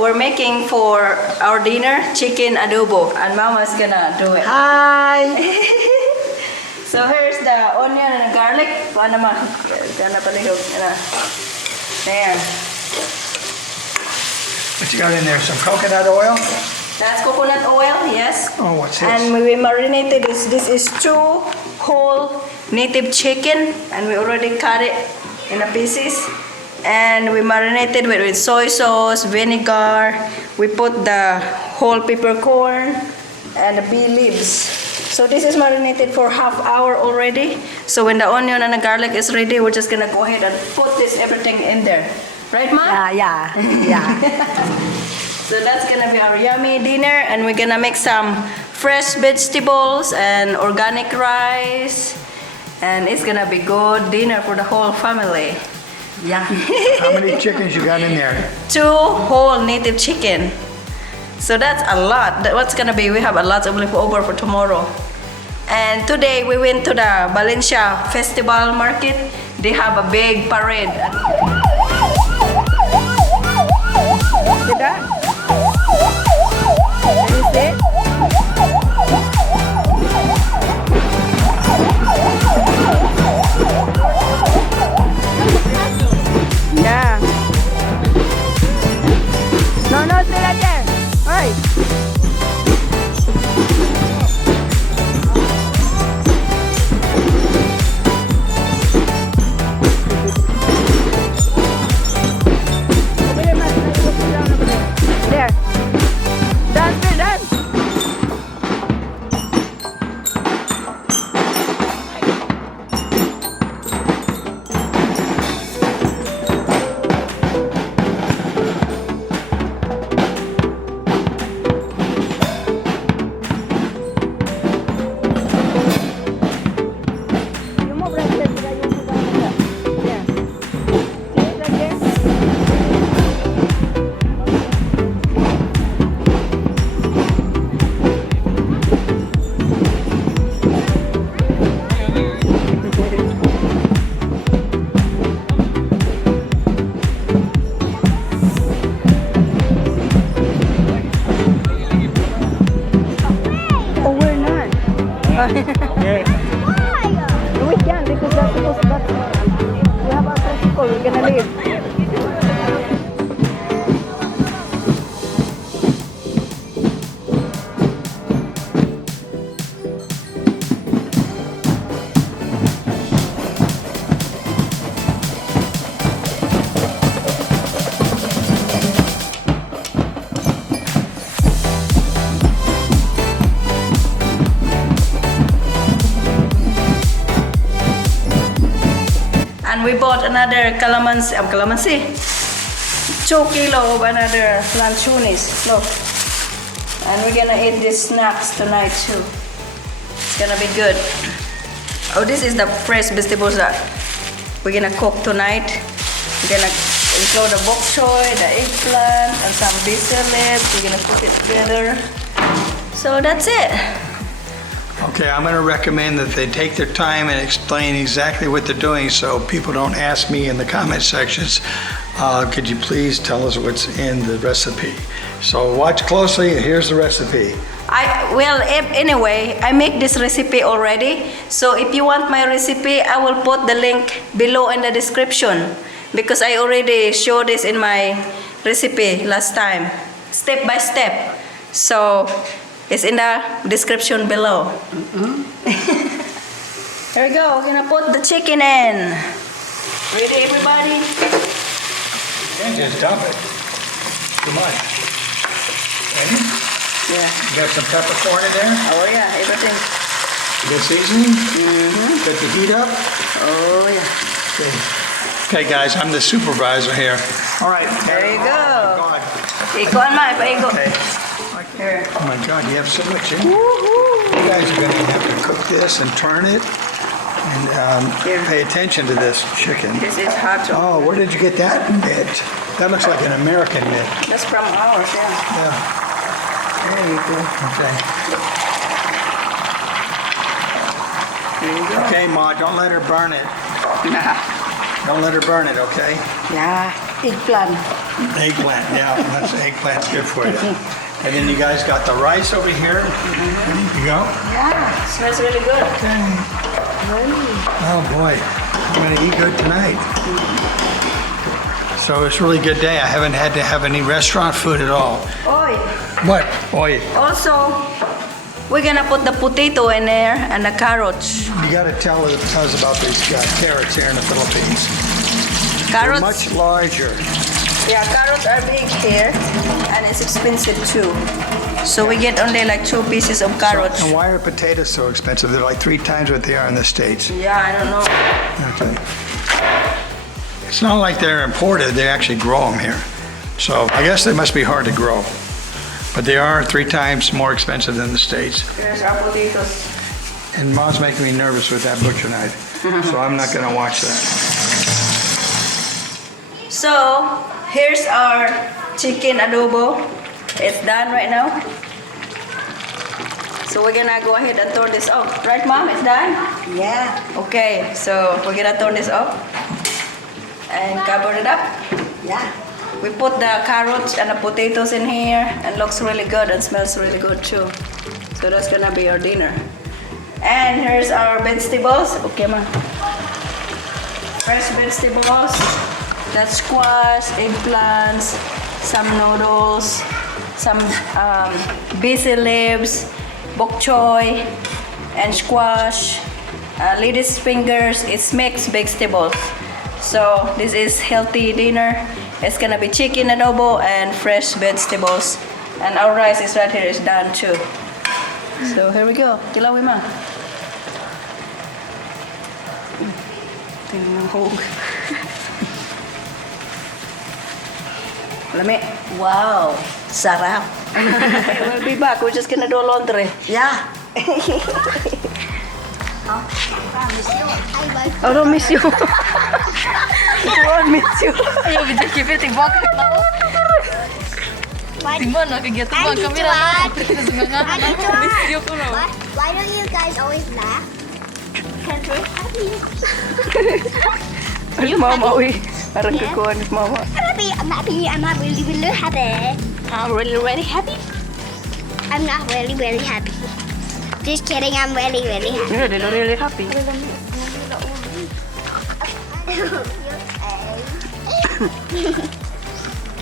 we're making for our dinner chicken adobo, and Mama's gonna do it. Hi! So here's the onion and the garlic. There. What you got in there? Some coconut oil? That's coconut oil, yes. Oh, what's this? And we marinated this. This is 2 whole native chicken, and we already cut it in pieces. And we marinated with soy sauce, vinegar. We put the whole peppercorn and the bay leaves. So this is marinated for ½ hour already. So when the onion and the garlic is ready, we're just gonna go ahead and put everything in there. Right, Ma? Yeah. So that's gonna be our yummy dinner, and we're gonna make some fresh vegetables and organic rice, and it's gonna be good dinner for the whole family. Yeah. How many chickens you got in there? 2 whole native chicken. So that's a lot. What's gonna be? We have a lot of leftover for tomorrow. And today we went to the Valencia Festival Market. They have a big parade. See that? Can you see it? Yeah. No, stay right there. Alright. There. Done. We can because that's supposed to we have our school, we're gonna leave. And we bought another calamansi, 2 kilo of another lanchonis. Look, and we're gonna eat these snacks tonight too. It's gonna be good. Oh, this is the fresh vegetables that we're gonna cook tonight. We're gonna include the bok choy, the eggplant, and some basil leaves. We're gonna cook it together. So that's it. Okay, I'm going to recommend that they take their time and explain exactly what they're doing so people don't ask me in the comment sections, could you please tell us what's in the recipe? So watch closely, here's the recipe. Anyway, I make this recipe already. So if you want my recipe, I will put the link below in the description because I already showed this in my recipe last time, step by step. So it's in the description below. Here we go. We're gonna put the chicken in. Ready, everybody? And just dump it. Too much. Ready? Yeah. You got some peppercorn in there? Oh yeah, everything. You got seasoning? Got the heat up? Oh yeah. Okay guys, I'm the supervisor here. All right. There you go. Oh my God. Ikaw ang maipaingo. Okay. Here. Oh my God, you have so much in. You guys are going to have to cook this and turn it and pay attention to this chicken. This is hot. Oh, where did you get that mitt? That looks like an American mitt. That's from ours, yeah. Yeah. There you go. Okay. There you go. Okay, Ma, don't let her burn it. Nah. Don't let her burn it, okay? Yeah. Eggplant. Eggplant, yeah, that's eggplant's good for you. And then you guys got the rice over here. There you go. Yeah, smells really good. Okay. Oh boy, I'm gonna eat good tonight. So it's a really good day. I haven't had to have any restaurant food at all. Oi. What? Oi. Also, we're gonna put the potato in there and the carrots. You gotta tell us about these carrots here in the Philippines. They're Carrots? much larger. Yeah, carrots are big here and it's expensive too. So we get only like 2 pieces of carrots. And why are potatoes so expensive? They're like 3 times what they are in the States. Yeah, I don't know. Okay. It's not like they're imported, they actually grow them here. So I guess they must be hard to grow. But they are 3 times more expensive than the States. Here's our potatoes. And Mom's making me nervous with that butcher knife. So I'm not gonna watch that. So, here's our chicken adobo. It's done right now. So we're gonna go ahead and turn this off. Right, Mom? It's done? Yeah. Okay, so we're gonna turn this off and cover it up. Yeah. We put the carrots and the potatoes in here and looks really good and smells really good too. So that's gonna be our dinner. And here's our vegetables. Okay, Ma. Fresh vegetables. That's squash, eggplants, some noodles, some basil leaves, bok choy, and squash, lady's fingers. It's mixed vegetables. So this is healthy dinner. It's gonna be chicken adobo and fresh vegetables. And our rice is right here, is done too. So here we go. Kilawi, Ma. Tingnan mo. Lami. Wow. Sarap. We'll be back. We're just gonna do laundry. Yeah. I don't miss you. I don't miss you. Ayaw, video kipit, tibak ka tao. Di ba, nakagat mo ang kamera na. Kasi nga nga, video ko no. Why don't you guys always laugh? Because we're happy. Ay, mama, uy. Parang kakuha ni mama. I'm happy. I'm not really, really happy. I'm really, really happy. I'm not really, really happy. Just kidding. I'm really, really happy. You're really, really happy.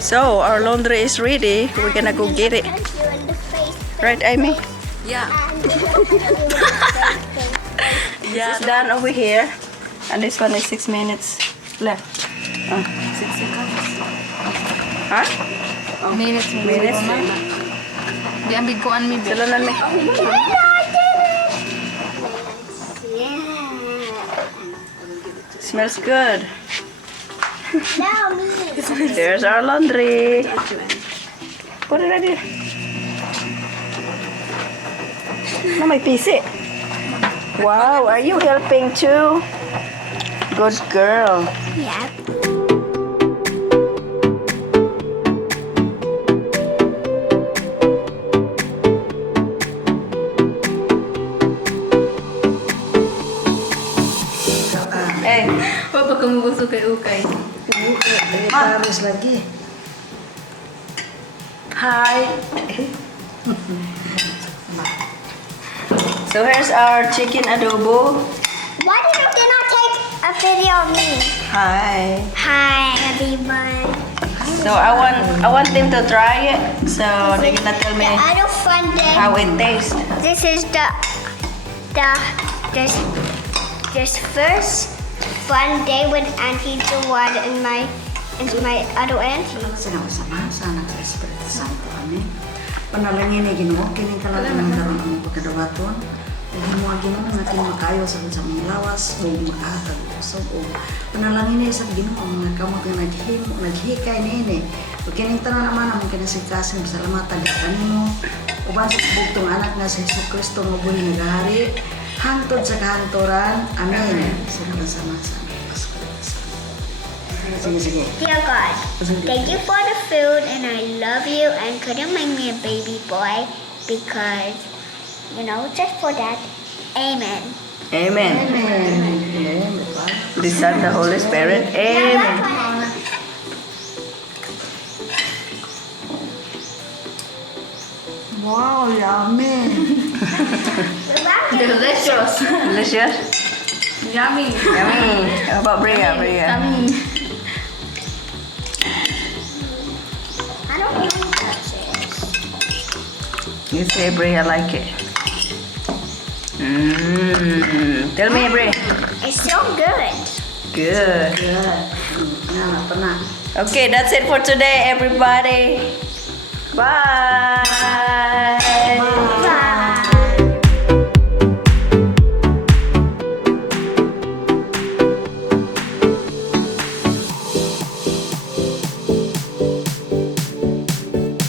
So, our laundry is ready. We're gonna go get it. Punch you in the face. Right, Amy? Yeah. It's done over here. And this one is 6 minutes left. 6 seconds. Huh? Minutes. Minutes. Di ambig ko an mi. Salanan me. Smells good. Now me. There's our laundry. Put it right here. No, may pisi. Wow, are you helping too? Good girl. Yeah. Hey, Wa pa ka mo gusto kay ukay. Harus lagi. hi. So here's our chicken adobo. Why did you not take a video of me? Hi. Hi, everyone. So I want them to try it. So they're gonna tell me Other fun day. how it tastes. This is this first fun day with Auntie Joanne and my other auntie. Sama-sama sana sa Espiritu Santo. Amin. Panalangin ni Ginoo kini kalaban ng karon ang pagkadawaton. Ug mo Ginoo natin makayo sa mga lawas o makahatag usab o panalangin ni sa Ginoo mga kamot nga naghikay niini. Ug kining tanan naman ang kinasikasin salamatan kanimo. Uban sa bugtong anak nga si Jesucristo nga buhi nagahari hangtod sa kahantoran. Amen. Sama-sama sa Sige. Dear God, thank you for the food and I love you and could you make me a baby boy because, just for that. Amen. Amen. The Son, the Holy Spirit. Amen. Amen. Delicious. Delicious. Yummy. Yummy. How about Bria? Bria. Yummy. I don't know what that is. You say Bria like it. Tell me, Bria. It's so good. Good. Good. Pernah. Okay, that's it for today, everybody. Bye.